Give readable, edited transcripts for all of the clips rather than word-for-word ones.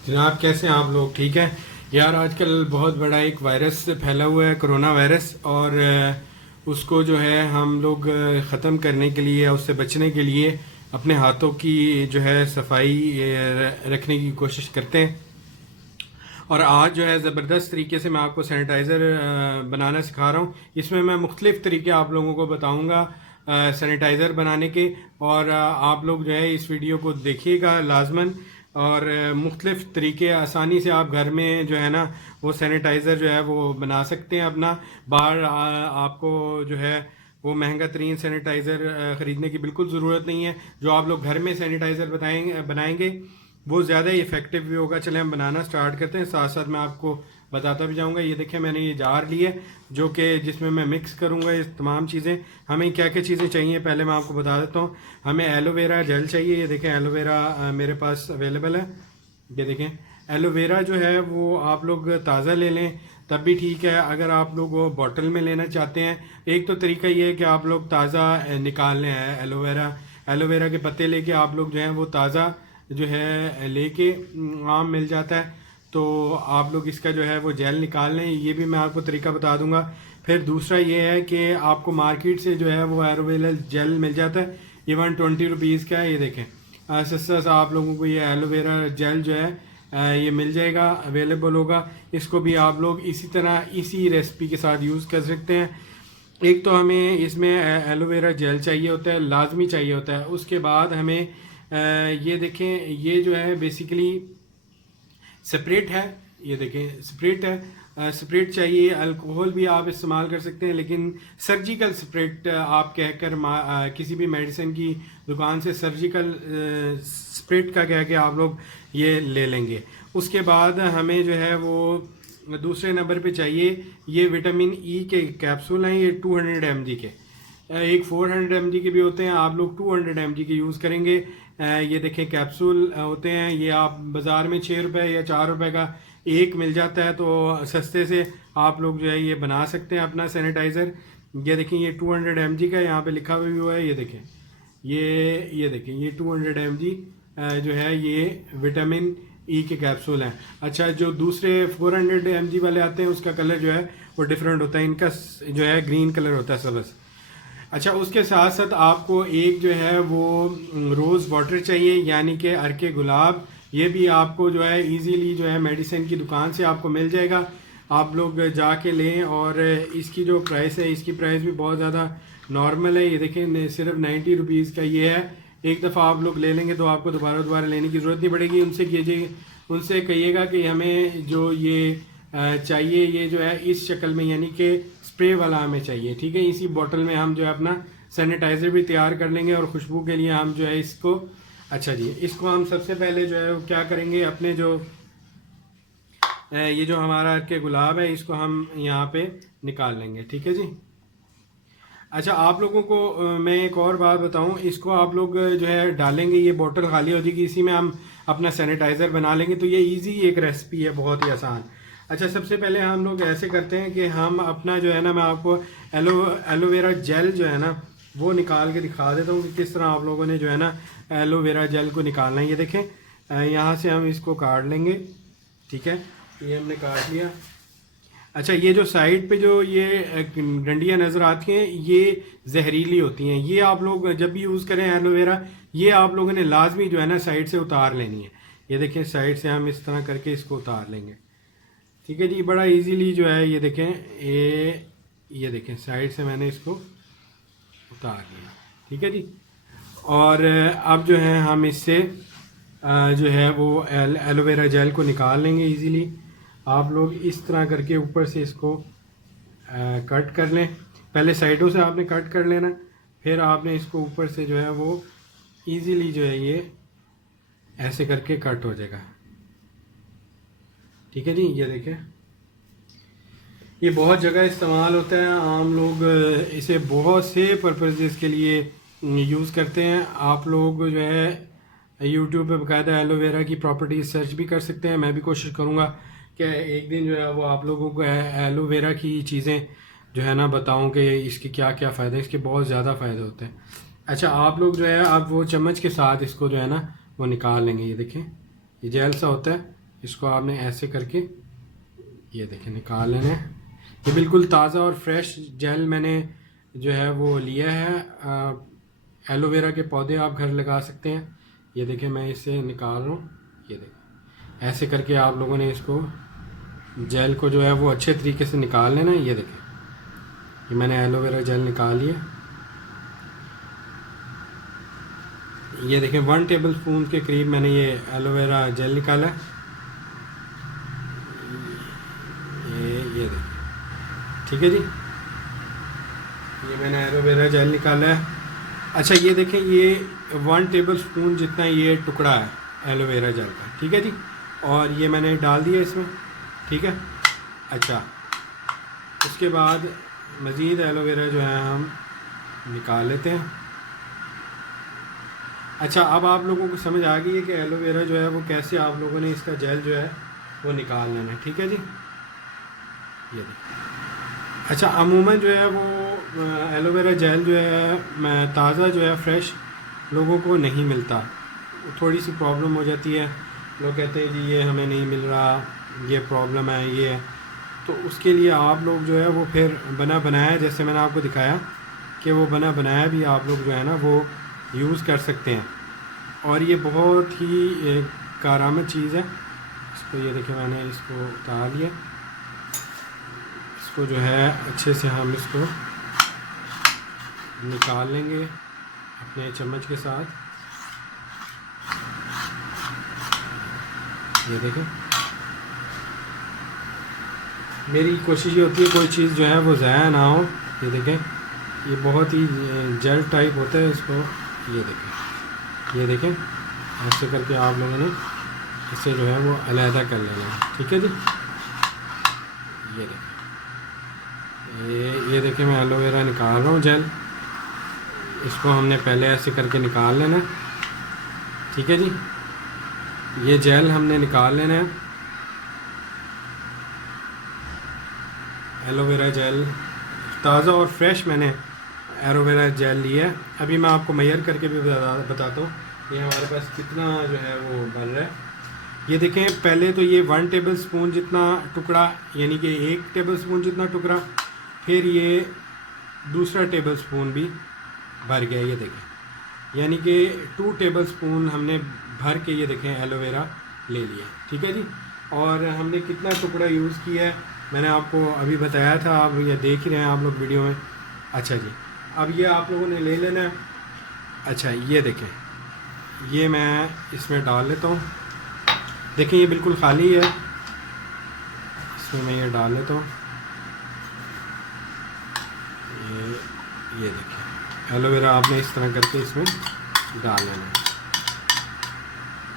जनाब कैसे हैं आप लोग? ठीक है यार। आजकल बहुत बड़ा एक वायरस फैला हुआ है, कोरोना वायरस। और उसको जो है हम लोग ख़त्म करने के लिए, उससे बचने के लिए अपने हाथों की जो है सफाई रखने की कोशिश करते हैं। और आज जो है ज़बरदस्त तरीके से मैं आपको सैनिटाइज़र बनाना सिखा रहा हूँ। इसमें मैं मुख्तलिफ़ तरीके आप लोगों को बताऊँगा सैनिटाइज़र बनाने के। और आप लोग जो है इस वीडियो को देखिएगा लाजमन। और मुख्तलिफ़ तरीके आसानी से आप घर में जो है ना वो सैनिटाइज़र जो है वो बना सकते हैं अपना। बाहर आपको जो है वो महंगा तरीन सैनिटाइज़र ख़रीदने की बिल्कुल ज़रूरत नहीं है। जो आप लोग घर में सैनिटाइज़र बनाएंगे वो ज़्यादा ही इफ़ेक्टिव भी होगा। चले हम बनाना स्टार्ट करते हैं, साथ साथ मैं आपको बताता भी जाऊंगा। ये देखिए मैंने ये जार ली है जो कि जिसमें मैं मिक्स करूंगा ये तमाम चीज़ें। हमें क्या क्या चीज़ें चाहिए पहले मैं आपको बता देता हूँ। हमें एलोवेरा जेल चाहिए। ये देखें एलोवेरा मेरे पास अवेलेबल है। ये देखें एलोवेरा जो है वो आप लोग ताज़ा ले लें तब भी ठीक है। अगर आप लोग वो बॉटल में लेना चाहते हैं, एक तो तरीका ये है कि आप लोग ताज़ा निकाल लें एलोवेरा। एलोवेरा के पत्ते लेके आप लोग जो हैं वो ताज़ा जो है लेके आम मिल जाता है, तो आप लोग इसका जो है वो जेल निकाल लें। ये भी मैं आपको तरीका बता दूंगा। फिर दूसरा ये है कि आपको मार्केट से जो है वो एलोवेरा जेल मिल जाता है। ये 120 रुपीज़ का है। ये देखें सस्ता सा आप लोगों को ये एलोवेरा जेल जो है ये मिल जाएगा, अवेलेबल होगा। इसको भी आप लोग इसी तरह इसी रेसिपी के साथ यूज़ कर सकते हैं। एक तो हमें इसमें एलोवेरा जेल चाहिए होता है, लाजमी चाहिए होता है। उसके बाद हमें ये देखें ये जो है बेसिकली स्प्रिट है। ये देखें स्प्रिट है, स्प्रिट चाहिए। अल्कोहल भी आप इस्तेमाल कर सकते हैं, लेकिन सर्जिकल स्प्रिट आप कहकर किसी भी मेडिसिन की दुकान से सर्जिकल स्प्रिट का कह के आप लोग ये ले लेंगे। उसके बाद हमें जो है वो दूसरे नंबर पे चाहिए ये विटामिन ई के कैप्सूल हैं। ये 200 mg के, एक 400 mg के भी होते हैं। आप लोग 200 mg के यूज़ करेंगे। ये देखें कैप्सूल होते हैं। ये आप बाज़ार में 6 रुपये या 4 रुपये का एक मिल जाता है, तो सस्ते से आप लोग जो है ये बना सकते हैं अपना सैनिटाइज़र। ये देखें ये 200 mg का यहाँ पे लिखा हुआ है। ये देखें ये देखें ये 200 mg जो है ये विटामिन ई के कैप्सूल हैं। अच्छा जो दूसरे 400 mg वाले आते हैं उसका कलर जो है वो डिफरेंट होता है। इनका जो है ग्रीन कलर होता है सब्ज़। अच्छा उसके साथ साथ आपको एक जो है वो रोज़ वाटर चाहिए, यानी कि अर्के गुलाब। ये भी आपको जो है इजीली जो है मेडिसिन की दुकान से आपको मिल जाएगा। आप लोग जाके लें। और इसकी जो प्राइस है, इसकी प्राइस भी बहुत ज़्यादा नॉर्मल है। ये देखें सिर्फ 90 रुपीज़ का ये है। एक दफ़ा आप लोग ले लेंगे तो आपको दोबारा लेने की ज़रूरत नहीं पड़ेगी। उनसे कहिएगा कि हमें जो ये चाहिए ये जो है इस शक्ल में, यानी कि स्प्रे वाला हमें चाहिए। ठीक है, इसी बोतल में हम जो है अपना सैनिटाइज़र भी तैयार कर लेंगे। और खुशबू के लिए हम जो है इसको, अच्छा जी, इसको हम सबसे पहले जो है वो क्या करेंगे, अपने जो ये जो हमारा के गुलाब है इसको हम यहाँ पे निकाल लेंगे। ठीक है जी। अच्छा आप लोगों को मैं एक और बात बताऊं, इसको आप लोग जो है डालेंगे, ये बोतल खाली हो जाएगी, इसी में हम अपना सैनिटाइज़र बना लेंगे। तो ये इजी एक रेसिपी है, बहुत ही आसान। अच्छा सबसे पहले हम लोग ऐसे करते हैं कि हम अपना जो है ना, मैं आपको एलोवेरा जेल जो है ना वो निकाल के दिखा देता हूँ कि किस तरह आप लोगों ने जो है ना एलोवेरा जेल को निकालना है। ये देखें यहाँ से हम इसको काट लेंगे। ठीक है, ये हमने काट लिया। अच्छा ये जो साइड पे जो ये डंडियाँ नज़र आती हैं ये जहरीली होती हैं। ये आप लोग जब भी यूज़ करें एलोवेरा, ये आप लोगों ने लाजमी जो है ना साइड से उतार लेनी है। ये देखें साइड से हम इस तरह करके इसको उतार लेंगे। ठीक है जी, बड़ा इजीली जो है ये देखें ये देखें साइड से मैंने इसको उतार लिया। ठीक है जी। और अब जो है हम इससे जो है वो एलोवेरा जेल को निकाल लेंगे इजीली। आप लोग इस तरह करके ऊपर से इसको कट कर लें। पहले साइडों से आपने कट कर लेना, फिर आपने इसको ऊपर से जो है वो इजीली जो है ये ऐसे करके कट हो जाएगा। ठीक है जी। ये देखें ये बहुत जगह इस्तेमाल होता है, आम लोग इसे बहुत से पर्पसेस के लिए यूज़ करते हैं। आप लोग जो है यूट्यूब पे बाकायदा एलोवेरा की प्रॉपर्टीज सर्च भी कर सकते हैं। मैं भी कोशिश करूँगा कि एक दिन जो है वो आप लोगों को एलोवेरा की चीज़ें जो है ना बताऊँ कि इसके क्या क्या फ़ायदे हैं। इसके बहुत ज़्यादा फ़ायदे होते हैं। अच्छा आप लोग जो है आप वो चम्मच के साथ इसको जो है ना वो निकाल लेंगे। ये देखें ये जेल सा होता है, इसको आपने ऐसे करके ये देखें निकाल लेना है। ये बिल्कुल ताज़ा और फ्रेश जेल मैंने जो है वो लिया है। एलोवेरा के पौधे आप घर लगा सकते हैं। ये देखें मैं इसे निकाल रहा हूँ। ये देखें ऐसे करके आप लोगों ने इसको जेल को जो है वो अच्छे तरीके से निकाल लेना है। ये देखें ये मैंने एलोवेरा जेल निकाल लिया। ये देखें 1 टेबल स्पून के करीब मैंने ये एलोवेरा जेल निकाला है। ये देखें, ठीक है जी, ये मैंने एलोवेरा जेल निकाला है। अच्छा ये देखें ये 1 टेबल स्पून जितना ये टुकड़ा है एलोवेरा जेल का, ठीक है जी, और ये मैंने डाल दिया इसमें, ठीक है। अच्छा उसके बाद मज़ीद एलोवेरा जो है हम निकाल लेते हैं। अच्छा अब आप लोगों को समझ आ गई है कि एलोवेरा जो है वो कैसे आप लोगों ने इसका जेल जो है वो निकाल लेना है, ठीक है जी। ये देखिए अच्छा अमूमन जो है वो एलोवेरा जेल जो है ताज़ा जो है फ्रेश लोगों को नहीं मिलता, थोड़ी सी प्रॉब्लम हो जाती है। लोग कहते हैं जी ये हमें नहीं मिल रहा, ये प्रॉब्लम है, ये है। तो उसके लिए आप लोग जो है वो फिर बना बनाया, जैसे मैंने आपको दिखाया कि वो बना बनाया भी आप लोग जो है ना वो यूज़ कर सकते हैं। और ये बहुत ही कारआमद चीज़ है। इसको ये देखिए मैंने इसको उतार लिया। इसको जो है अच्छे से हम इसको निकाल लेंगे अपने चम्मच के साथ। ये देखें मेरी कोशिश ये होती है कोई चीज़ जो है वो ज़ाया ना हो। ये देखें ये बहुत ही जेल टाइप होता है इसको। ये देखें ऐसे करके आप लोगों ने इसे जो है वो अलहदा कर लेना है, ठीक है जी। ये देखें ये देखें मैं एलोवेरा निकाल रहा हूँ जेल। इसको हमने पहले ऐसे करके निकाल लेना है, ठीक है जी। ये जेल हमने निकाल लेना है, एलोवेरा जेल ताज़ा और फ्रेश मैंने एलोवेरा जेल लिया है। अभी मैं आपको मेजर करके भी बताता हूँ ये हमारे पास कितना जो है वो बन रहा है। ये देखें पहले तो ये 1 टेबल स्पून जितना टुकड़ा, यानी कि 1 टेबल स्पून जितना टुकड़ा, फिर ये दूसरा टेबल स्पून भी भर गया। ये देखें यानी कि 2 टेबल स्पून हमने भर के ये देखें एलोवेरा ले लिया, ठीक है जी। और हमने कितना टुकड़ा यूज़ किया है मैंने आपको अभी बताया था, आप ये देख ही रहे हैं आप लोग वीडियो में। अच्छा जी अब ये आप लोगों ने ले लेना है। अच्छा ये देखें ये मैं इसमें डाल लेता हूँ। देखें ये बिल्कुल खाली है, इसमें मैं ये डाल लेता हूँ। ये देखें एलोवेरा आपने इस तरह करके इसमें डाल लेना है,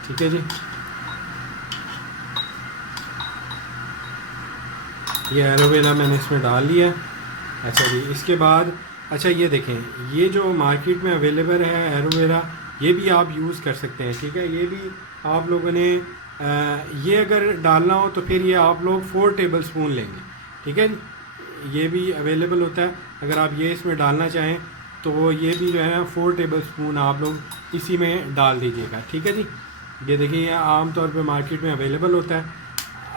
ठीक है जी। ये एलोवेरा मैंने इसमें डाल लिया। अच्छा जी इसके बाद अच्छा ये देखें ये जो मार्केट में अवेलेबल है एलोवेरा, ये भी आप यूज़ कर सकते हैं, ठीक है। ये भी आप लोगों ने ये अगर डालना हो तो फिर ये आप लोग 4 टेबल स्पून लेंगे, ठीक है। ये भी अवेलेबल होता है, अगर आप ये इसमें डालना चाहें तो ये भी जो है 4 टेबल स्पून आप लोग इसी में डाल दीजिएगा, ठीक है जी। ये देखिए ये आम तौर पे मार्केट में अवेलेबल होता है।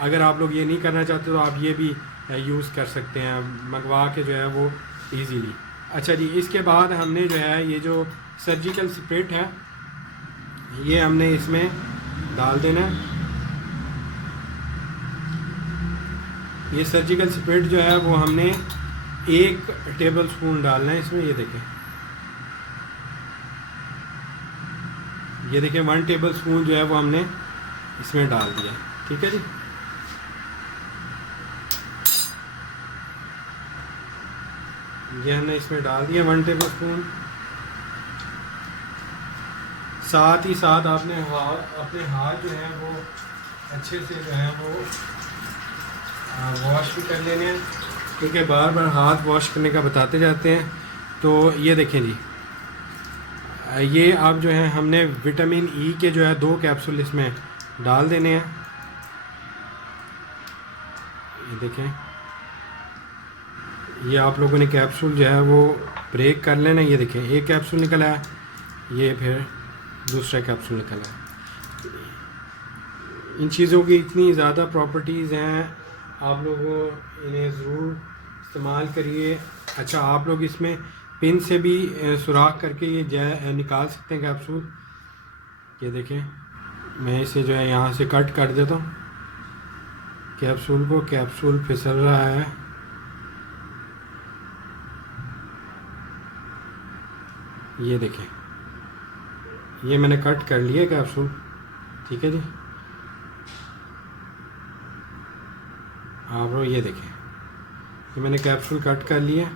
अगर आप लोग ये नहीं करना चाहते तो आप ये भी यूज़ कर सकते हैं मंगवा के जो है वो इजीली। अच्छा जी इसके बाद हमने जो है ये जो सर्जिकल स्प्रेट है ये हमने इसमें डाल देना है। ये सर्जिकल स्प्रेट जो है वो हमने 1 टेबल स्पून डालना है इसमें। ये देखें 1 टेबल स्पून जो है वो हमने इसमें डाल दिया, ठीक है जी। ये हमने इसमें डाल दिया 1 टेबल स्पून। साथ ही साथ आपने अपने हाथ जो है वो अच्छे से जो है वो वॉश भी कर लेने हैं, क्योंकि बार बार हाथ वॉश करने का बताते जाते हैं। तो ये देखें जी ये अब जो है हमने विटामिन ई के जो है 2 कैप्सूल इसमें डाल देने हैं। ये देखें ये आप लोगों ने कैप्सूल जो है वो ब्रेक कर लेना। ये देखें 1 कैप्सूल निकला है, ये फिर दूसरा कैप्सूल निकला है। इन चीज़ों की इतनी ज़्यादा प्रॉपर्टीज़ हैं, आप लोग इन्हें ज़रूर इस्तेमाल करिए। अच्छा, आप लोग इसमें पिन से भी सुराख करके ये निकाल सकते हैं कैप्सूल। ये देखें, मैं इसे जो है यहाँ से कट कर देता हूँ कैप्सूल को। कैप्सूल फिसल रहा है। ये देखें, ये मैंने कट कर लिया कैप्सूल, ठीक है जी। आप लोग ये देखें, ये मैंने कैप्सूल कट कर लिया।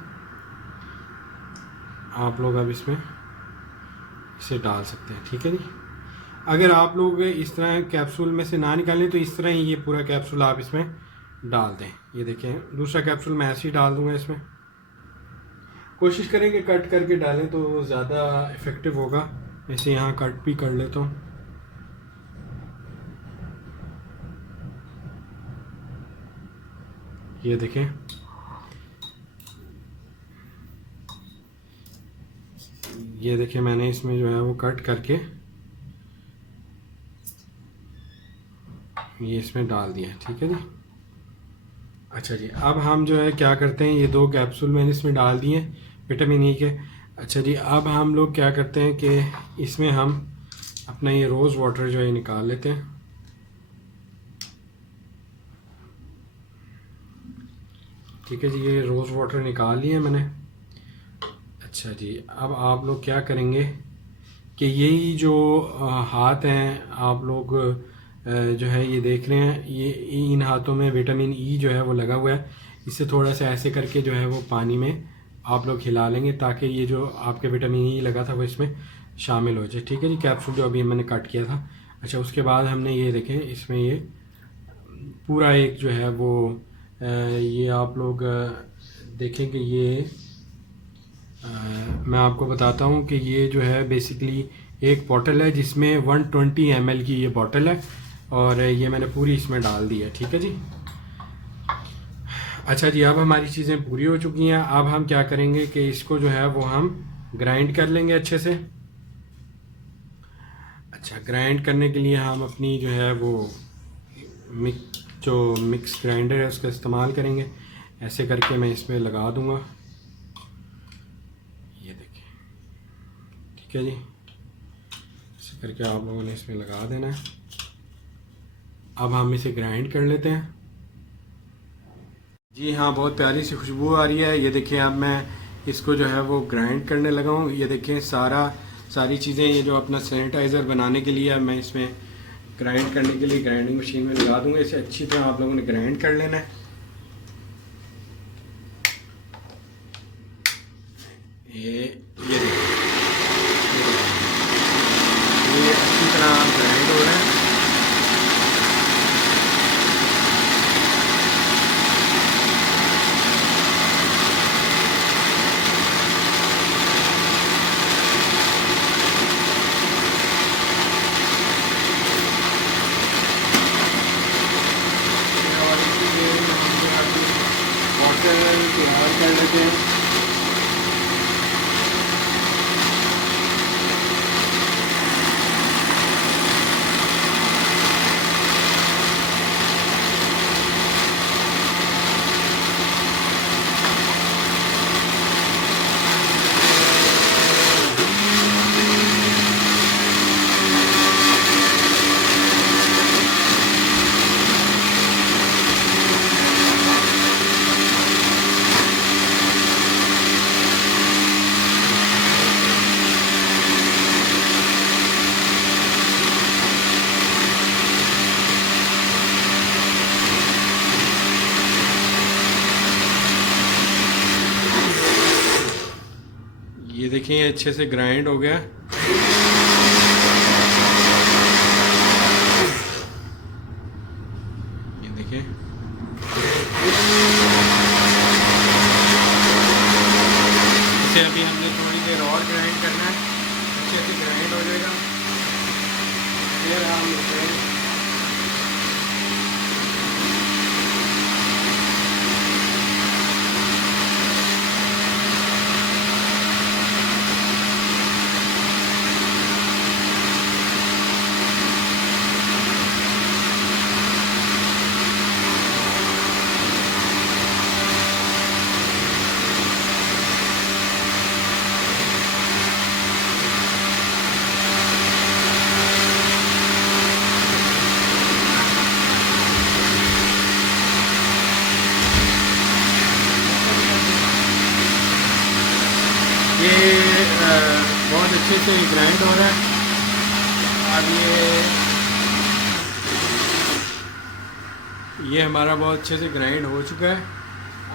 आप लोग अब इसमें इसे डाल सकते हैं, ठीक है जी। अगर आप लोग इस तरह कैप्सूल में से ना निकालें तो इस तरह ही ये पूरा कैप्सूल आप इसमें डाल दें। ये देखें, दूसरा कैप्सूल मैं ऐसे ही डाल दूंगा इसमें। कोशिश करें कि कट करके डालें तो ज़्यादा इफ़ेक्टिव होगा। ऐसे यहाँ कट भी कर लेता हूँ। ये देखें, ये देखें, मैंने इसमें जो है वो कट करके ये इसमें डाल दिया, ठीक है जी। अच्छा जी, अब हम जो है क्या करते हैं, ये 2 कैप्सूल मैंने इसमें डाल दिए विटामिन ई के। अच्छा जी, अब हम लोग क्या करते हैं कि इसमें हम अपना ये रोज़ वाटर जो है निकाल लेते हैं। ठीक है जी, ये रोज़ वाटर निकाल लिया मैंने। अच्छा जी, अब आप लोग क्या करेंगे कि यही जो हाथ हैं आप लोग जो है ये देख रहे हैं, ये इन हाथों में विटामिन ई जो है वो लगा हुआ है। इसे थोड़ा सा ऐसे करके जो है वो पानी में आप लोग हिला लेंगे ताकि ये जो आपके विटामिन ई लगा था वो इसमें शामिल हो जाए, ठीक है जी। कैप्सूल जो अभी मैंने कट किया था। अच्छा, उसके बाद हमने ये देखें, इसमें ये पूरा एक जो है वो ये आप लोग देखें कि ये मैं आपको बताता हूँ कि ये जो है बेसिकली एक बॉटल है जिसमें 120 ml की ये बॉटल है और ये मैंने पूरी इसमें डाल दी है, ठीक है जी। अच्छा जी, अब हमारी चीज़ें पूरी हो चुकी हैं। अब हम क्या करेंगे कि इसको जो है वो हम ग्राइंड कर लेंगे अच्छे से। अच्छा, ग्राइंड करने के लिए हम अपनी जो है वो मिक्स ग्राइंडर है उसका इस्तेमाल करेंगे। ऐसे करके मैं इसमें लगा दूंगा, ये देखिए, ठीक है जी। ऐसे करके आप लोगों ने इसमें लगा देना है। अब हम इसे ग्राइंड कर लेते हैं। जी हाँ, बहुत प्यारी सी खुशबू आ रही है। ये देखिए, अब मैं इसको जो है वो ग्राइंड करने लगा हूँ। ये देखें, सारी चीज़ें ये जो अपना सैनिटाइज़र बनाने के लिए मैं इसमें ग्राइंड करने के लिए ग्राइंडिंग मशीन में लगा दूंगा। इसे अच्छी तरह आप लोगों ने ग्राइंड कर लेना है। ये अच्छी तरह ग्राइंड हो रहा है। तैयार कर लेते हैं। ये देखिए, ये अच्छे से ग्राइंड हो गया। ये देखिए, इसे अभी हमने थोड़ी देर और ग्राइंड करना है। अच्छे से ग्राइंड हो जाएगा फिर हम अच्छे से ग्राइंड हो रहा है। अब ये हमारा बहुत अच्छे से ग्राइंड हो चुका है।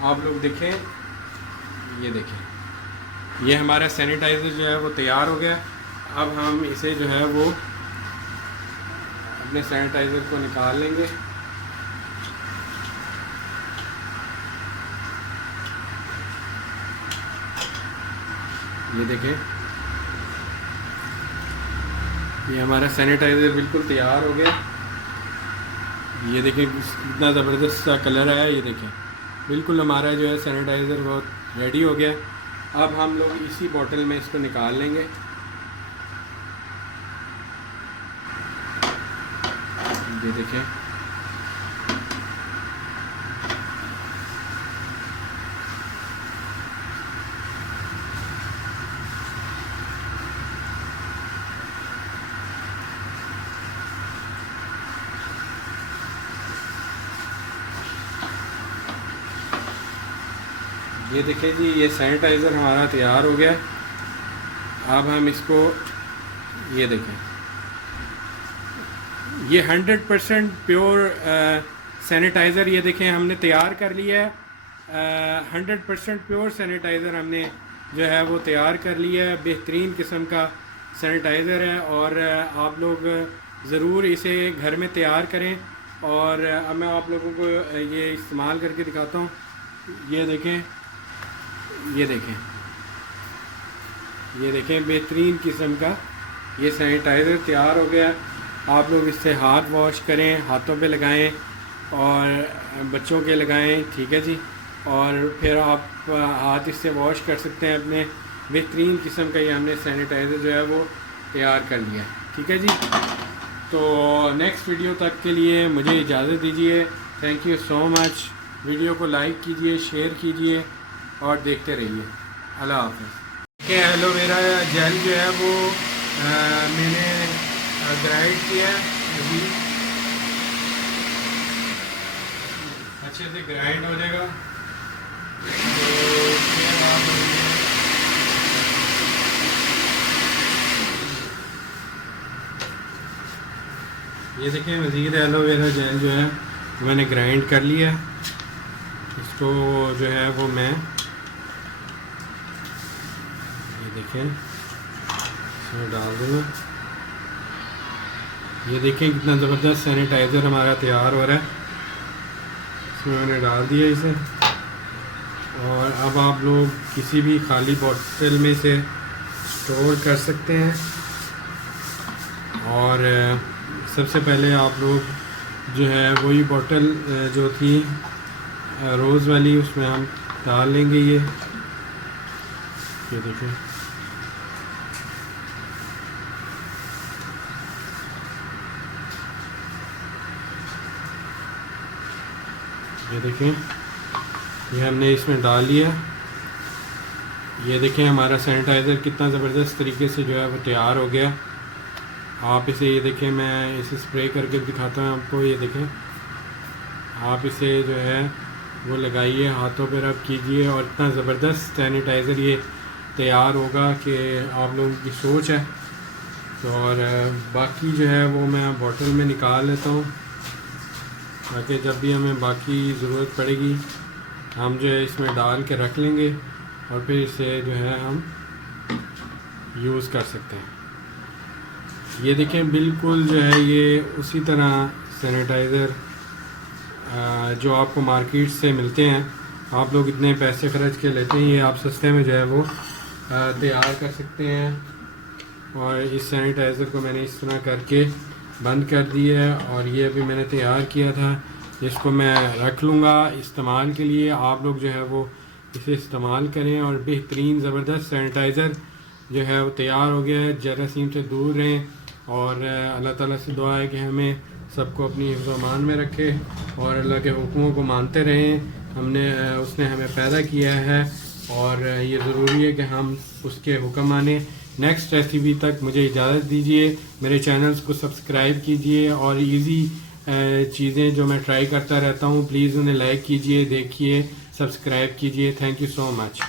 आप लोग देखें, ये देखें, ये हमारा सैनिटाइज़र जो है वो तैयार हो गया। अब हम इसे जो है वो अपने सैनिटाइज़र को निकाल लेंगे। ये देखें, ये हमारा सैनिटाइज़र बिल्कुल तैयार हो गया। ये देखें कितना ज़बरदस्त सा कलर आया। ये देखें बिल्कुल हमारा जो है सैनिटाइज़र बहुत रेडी हो गया। अब हम लोग इसी बोतल में इसको निकाल लेंगे। ये देखें, ये देखिए जी, ये सैनिटाइज़र हमारा तैयार हो गया। अब हम इसको, ये देखें, ये 100% प्योर सैनिटाइज़र ये देखें हमने तैयार कर लिया है। 100% प्योर सैनिटाइज़र हमने जो है वो तैयार कर लिया है। बेहतरीन किस्म का सैनिटाइज़र है और आप लोग ज़रूर इसे घर में तैयार करें। और अब मैं आप लोगों को ये इस्तेमाल करके दिखाता हूँ। ये देखें, ये देखें, ये देखें, बेहतरीन किस्म का ये सैनिटाइज़र तैयार हो गया। आप लोग इससे हाथ वॉश करें, हाथों पे लगाएं और बच्चों के लगाएं, ठीक है जी। और फिर आप हाथ इससे वॉश कर सकते हैं अपने। बेहतरीन किस्म का ये हमने सैनिटाइज़र जो है वो तैयार कर लिया, ठीक है जी। तो नेक्स्ट वीडियो तक के लिए मुझे इजाज़त दीजिए। Thank you so much. Video को लाइक कीजिए, शेयर कीजिए और देखते रहिए। अल्लाह हाफ़िज़। के एलोवेरा जेल जो है वो मैंने ग्राइंड किया है, अभी अच्छे से ग्राइंड हो जाएगा। तो फिर आप ये देखें, मज़ीद एलोवेरा जेल जो है मैंने ग्राइंड कर लिया। इसको जो है वो मैं, ये देखें, इसमें डाल दूँगा। ये देखें कितना ज़बरदस्त सैनिटाइज़र हमारा तैयार हो रहा है। इसमें मैंने डाल दिया इसे। और अब आप लोग किसी भी खाली बोतल में से स्टोर कर सकते हैं। और सबसे पहले आप लोग जो है वही बोतल जो थी रोज़ वाली, उसमें हम डाल लेंगे। ये देखें, ये देखें, ये हमने इसमें डाल लिया। ये देखें हमारा सैनिटाइज़र कितना ज़बरदस्त तरीके से जो है वो तैयार हो गया। आप इसे, ये देखें, मैं इसे स्प्रे करके दिखाता हूँ आपको। ये देखें, आप इसे जो है वो लगाइए, हाथों पे रब कीजिए और इतना ज़बरदस्त सैनिटाइज़र ये तैयार होगा कि आप लोगों की सोच है। तो और बाकी जो है वो मैं बोतल में निकाल लेता हूँ ताकि जब भी हमें बाकी ज़रूरत पड़ेगी हम जो है इसमें डाल के रख लेंगे और फिर इसे जो है हम यूज़ कर सकते हैं। ये देखें, बिल्कुल जो है ये उसी तरह सैनिटाइज़र जो आपको मार्केट से मिलते हैं, आप लोग इतने पैसे खर्च के लेते हैं, ये आप सस्ते में जो है वो तैयार कर सकते हैं। और इस सैनिटाइज़र को मैंने इस तरह करके बंद कर दिया है और ये अभी मैंने तैयार किया था। इसको मैं रख लूँगा इस्तेमाल के लिए। आप लोग जो है वो इसे इस्तेमाल करें और बेहतरीन ज़बरदस्त सैनिटाइज़र जो है वो तैयार हो गया है। जरासीम से दूर रहें और अल्लाह ताला से दुआ है कि हमें सबको अपनी हिफ्ज़-ओ-अमान में रखे और अल्लाह के हुक्मों को मानते रहें। उसने हमें पैदा किया है और ये ज़रूरी है कि हम उसके हुक्म माने। नेक्स्ट रेसिपी तक मुझे इजाज़त दीजिए। मेरे चैनल्स को सब्सक्राइब कीजिए और इजी चीज़ें जो मैं ट्राई करता रहता हूँ प्लीज़ उन्हें लाइक कीजिए, देखिए, सब्सक्राइब कीजिए। Thank you so much.